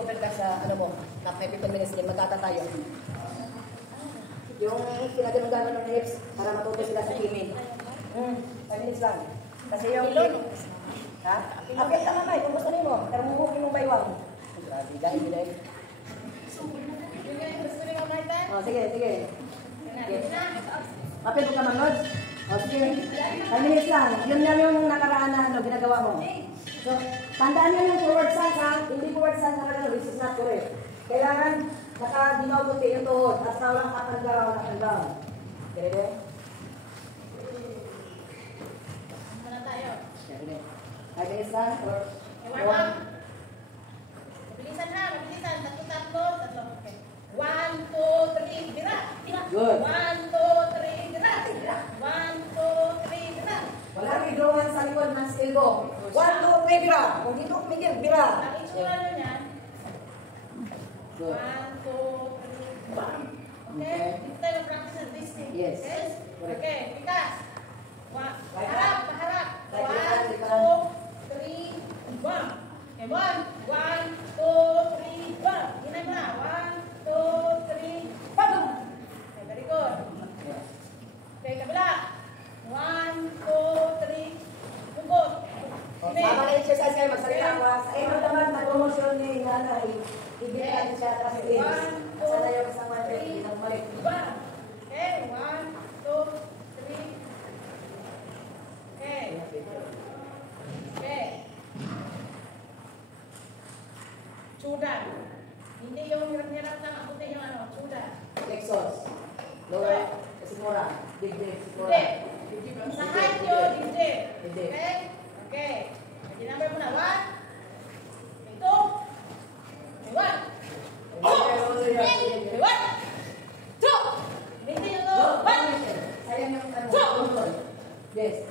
mag-recover ka sa, ano mo, na may 15 minutes din, magkata tayo. Yung pinagano'n ng hips, para matuto sila sa swimming. 5 minutes lang. Kasi yung ha? Apit ka mamay, kung gusto mo. Pero muhukin mong baywang. Grabe, dahil nila eh. Gusto niyo mamay tayo? Oh, sige, sige. Apit mo ka manod? O, sige. 5 minutes lang. Yun lang yung nakaraan na ano, ginagawa mo. So, tandaan nyo yung forward stance ha. Hindi forward stance na this is not correct. Kailangan nakadinaw kunti yung tuhod at walang up and down, up and down. Okay? Muna tayo. Okay. 5 minutes lang or Warm up. Mabilisan ha, mabilisan. Tatlo. Okay. 1, 2, 3, dira. Good. 1, 2, 3, dira. 1, 2, 3, dira. Wala may drawan sa likod ng elbow. 1, 2, 3, bira. Kung dito kumigil, bira. Ang itsura nyo niyan. Good. 1, 2, 3, bam. Okay? Dito tayo practice this thing. Yes. Okay, bigas. Paharap. 1, 2, 3, bam. Okay, 1, 2, 3, bam. Ginay mo na. 1, 2, 3, bam. Okay, very good. Okay, kabila. 1, 2, 3, bungkot. Mama na exercise kayo, magsalita ko. Sa inyo naman, mag-promotion ni nanay. Ibigay siya sa screens. Sana yung kasama natin, nagmalik. Bam. Okay, 1, 2, 3. Okay. Okay. Sudan. Hindi yung hirap-hirap lang ako na yung ano, sudan. Exos. Lower, sikmura. Big break, sikmura. Hindi. Sa height yun, hindi. Hindi. Okay? Okay. Jadi number mo na. 1. 2. 1. 1. 2. Hindi yung 1. Sayang yung ano. Yes.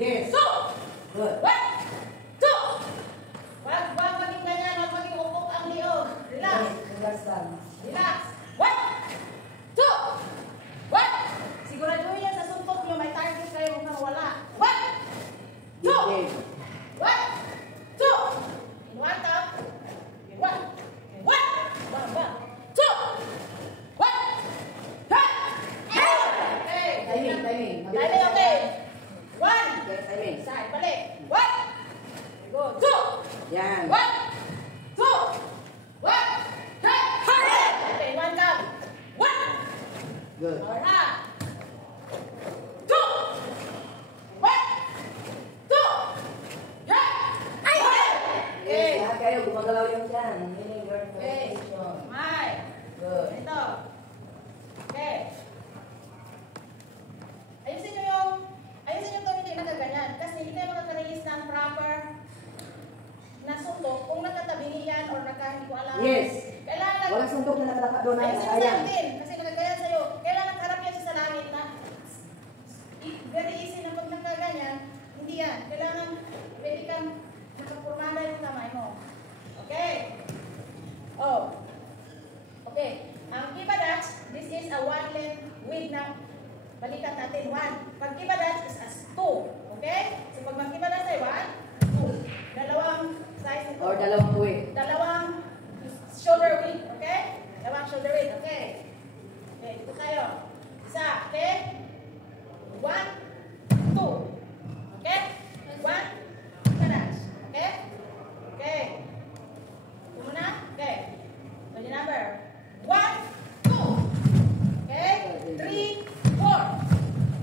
Yes. 2. Good. 1. 2. Wag maging ganyan, wag maging ukok ang liog. Relax. Relax lang. Relax. 1. 2. 1. Siguraduhin yan sa suntok nyo, may target kayo kung wala. 1. 2. 1. 2. In one tap. In 1. In 1. 1. 2. 1. Okay. Timing. Timing, okay. 1. Yes, timing. Side, balik. 1. Very good. 2. Yan. 1. 2. 1. Okay, 1 count. 1. Good. Alright. 2. 1. 2. Yeah. Yes, lahat kayo, gumagalaw yung dyan. Meaning your Okay. concentration. May. Good. Ito. Okay. Ayusin nyo ito, hindi nakaganyan. Kasi hindi kayo makaka-release ng proper na suntok kung nakatabingi yan or hindi ko alam. Yes. Kailangan Walang suntok na nakataka doon na ayusin sayang. natin. Kasi nakagayan sa'yo. Kailangan harap yan sa langit na very easy na pag nakaganyan. Hindi yan. Kailangan pwede kang nakapurmada yung kamay mo. Okay? Oh. Okay. Ang kibadat, this is a one length width na balikan natin 1. Pag kibadat is as 2. Okay? So pag magkibadat ay 1, 2. Dalawang size nito. Or dalawang buwi. Dalawang shoulder width. Okay? Dalawang shoulder width. Okay? Okay, dito tayo. Isa. Okay? 1, 2. Okay? 1, kibadat. Okay? Okay. Ito muna. Okay. So the number. 1, 2. Okay? 3, 4.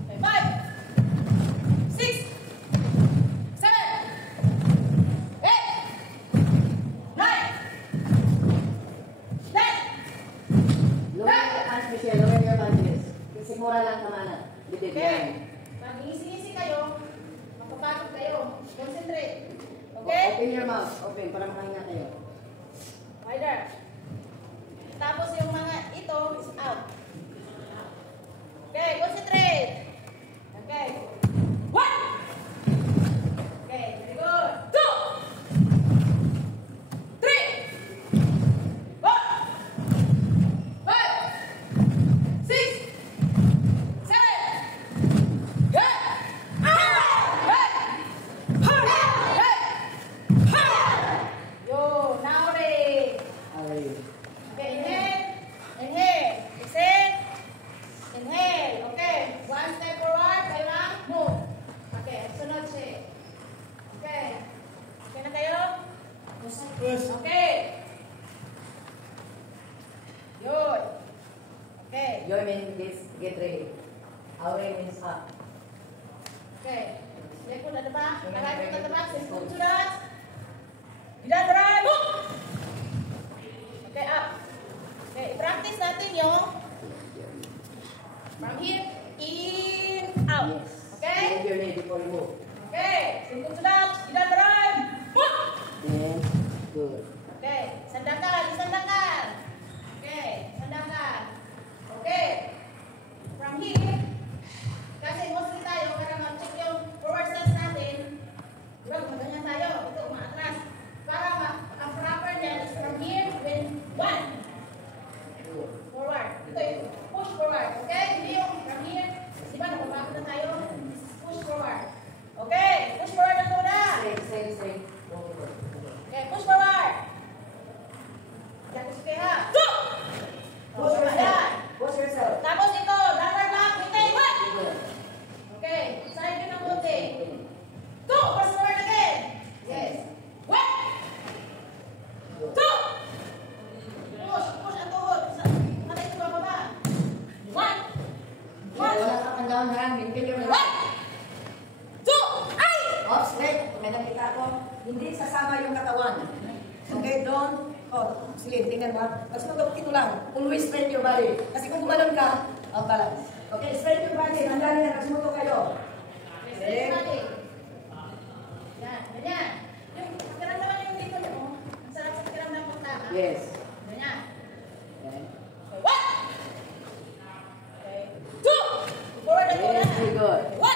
Okay, 5. 6. 7. 8. 9. 10. Lower your hands, Michelle. Lower your hands. Sikmura lang kamana. Bibig yan. Okay. Pag isi-isi kayo, mapapagod kayo. Concentrate. Okay? Open your mouth. Open para makahinga kayo. Wider. Tapos yung mga ito is out. Okay, concentrate. Okay. 1. Okay, very good. 2. 3. 4. 5. 6. 7. 8. Yo, now ready. Okay. Yun. Okay. Your means get ready. Our means up. Okay. Sige po na ba? Maraming po na ba? Sige surat. Didan, move! Okay, up. Okay, practice natin yung from here, in, out. Yes. Okay? Get your ready before you move. Okay. Sige surat. Didan, move! Yes. Good. Okay, sandakan. Okay, sandakan. Okay. From here, kasi mostly tayo, para mag-check yung forward stance natin, diba, maganyan tayo, ito umaatras. Para ang proper niya is from here, when 1. Forward. Ito yung push forward. Okay? Hindi yung from here. Diba, nakabako na tayo. Push forward. Okay, push forward na muna. Straight. Okay, push forward. Tapos kayo ha. Push yourself. Push yourself. Tapos ito, downward back, hitay, what? Okay, side ka ng konti. 2, push forward again. Yes. What? 2. Push ang tuhod. Mata ito bababa. 1. Wala ka pang down ha. Maintain your What? 2. Ay! Off, straight. May nakita ko. Hindi sasama yung katawan. Okay, don't. Oh, sige, tingnan mo. Mas ito lang. Always straight your body. Kasi kung gumanon ka, off balance. Okay, straight your body. Handa na, kasumuto kayo. Straight body. Yan, ganyan. Yung pakiramdaman yung dito mo, ang sarap sa pakiramdam mo tama. Yes. Ganyan. Okay. Okay, 1. Okay. 2. Forward ako na. Yes, very good. 1.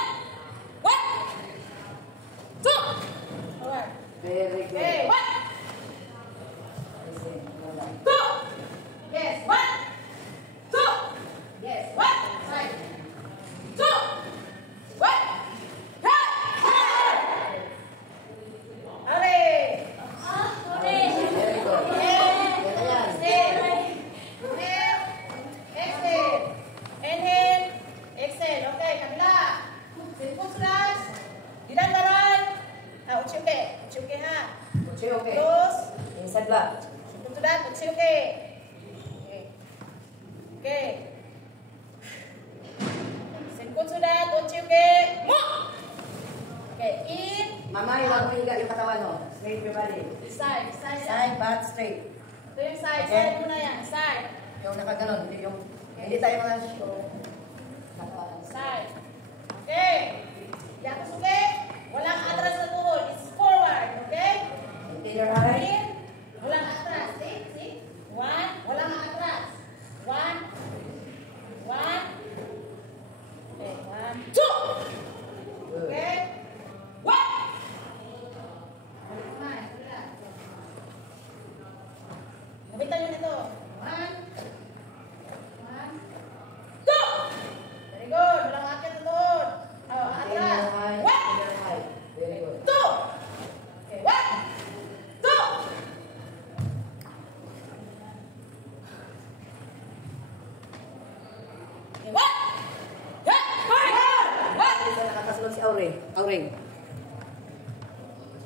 2. Forward. Very good. Okay, 1. Listen, wala. 2. Yes, 1. 2. Yes, 1. Side. 2. 1. Okay. Very good. Yan na yan. Inhale. Exhale. Okay, kabila. Simple slash. Didan-daran. Uchi-uke. Uchi-uke ha. Okay. Close. Inside block. Simple to that. Uchi-uke. Okay. Simple to that. Uchi-uke. Move. Okay, in. Mamay, huwag mo higa yung katawan mo. Straight your body. Side. Side, back, straight. Ito yung side. Okay. Side muna yan. Side. Yung nakaganon, hindi tayo mga katawan. Side. Okay. Yan ko suke. Walang atras na tuhod. It's forward. Okay? Maintain your height. In. Walang atras. See? 1. Walang atras. 1. 1. Okay. 1. 2. Good. Okay? 1. Mabitan nyo nito. 1. 2. Very good. Walang akit na tuhod. Maintain your Atras. height. 1. Maintain your height. Very good. 2. Okay, 1. 2. Okay, 1. Isa nakakasunod si Aureng. Aureng.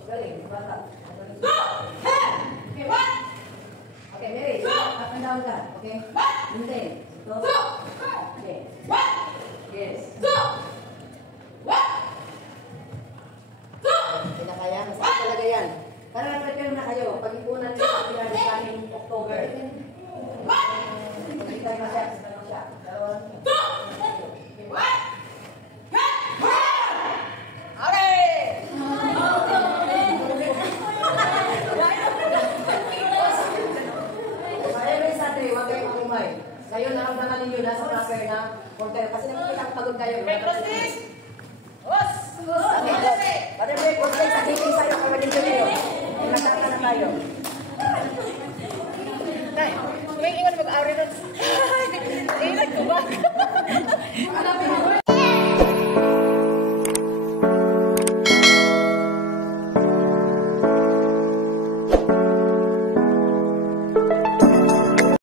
Galing, bata. 2. Okay, 1. Okay, Mary. Up and down ka. Okay? 1. Maintain. 2. Okay. 1. Yes. 2. 1. 2. Pinakaya. Masakit talaga yan. Para na-prepare na kayo. Pag-ipunan nyo sa pinag sa aming October. Hindi tayo masyak. Karoon. 2. 1. Okay. Kaya may sa atin, huwag kayong umay. Kayo naramdaman ninyo nasa proper na container. Kasi nakikita pagod kayo. Okay, close this. Close. Okay, Pati may container sa dating sa'yo. Kung maninyo ninyo. Nakaka na tayo. Nay, may iwan mag-ari nun. Ay, nagtubak.